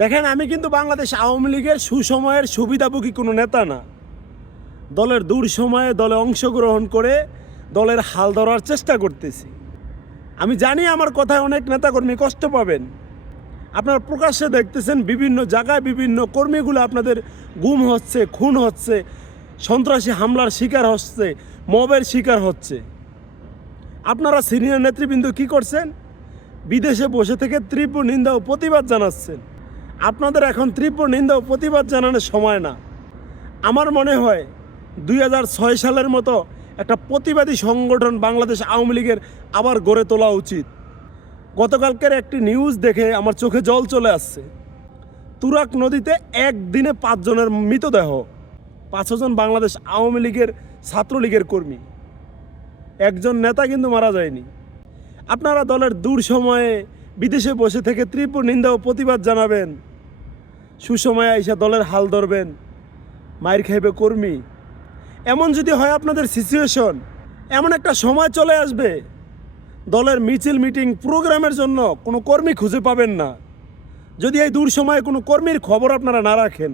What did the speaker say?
দেখেন, আমি কিন্তু বাংলাদেশ আওয়ামী লীগের সুসময়ের সুবিধাভোগী কোনো নেতা না। দলের দূর সময়ে দলে অংশগ্রহণ করে দলের হাল ধরার চেষ্টা করতেছি। আমি জানি আমার কথায় অনেক নেতাকর্মী কষ্ট পাবেন। আপনারা প্রকাশ্যে দেখতেছেন বিভিন্ন জায়গায় বিভিন্ন কর্মীগুলো আপনাদের গুম হচ্ছে, খুন হচ্ছে, সন্ত্রাসী হামলার শিকার হচ্ছে, মবের শিকার হচ্ছে। আপনারা সিনিয়র নেতৃবৃন্দ কি করছেন? বিদেশে বসে থেকে তীব্র নিন্দা ও প্রতিবাদ জানাচ্ছেন। আপনাদের এখন তীব্র নিন্দা ও প্রতিবাদ জানানোর সময় না। আমার মনে হয় 2006 সালের মতো একটা প্রতিবাদী সংগঠন বাংলাদেশ আওয়ামী লীগের আবার গড়ে তোলা উচিত। গতকালকের একটি নিউজ দেখে আমার চোখে জল চলে আসছে। তুরাগ নদীতে একদিনে 5 জনের মৃতদেহ, 5 জন বাংলাদেশ আওয়ামী লীগের ছাত্রলীগের কর্মী, একজন নেতা কিন্তু মারা যায়নি। আপনারা দলের দূর সময়ে বিদেশে বসে থেকে তীব্র নিন্দা ও প্রতিবাদ জানাবেন, সুসময়ে আইসা দলের হাল ধরবেন, মায়ের খাইবে কর্মী। এমন যদি হয় আপনাদের সিচুয়েশন, এমন একটা সময় চলে আসবে দলের মিছিল মিটিং প্রোগ্রামের জন্য কোনো কর্মী খুঁজে পাবেন না, যদি এই দূর সময়ে কোনো কর্মীর খবর আপনারা না রাখেন।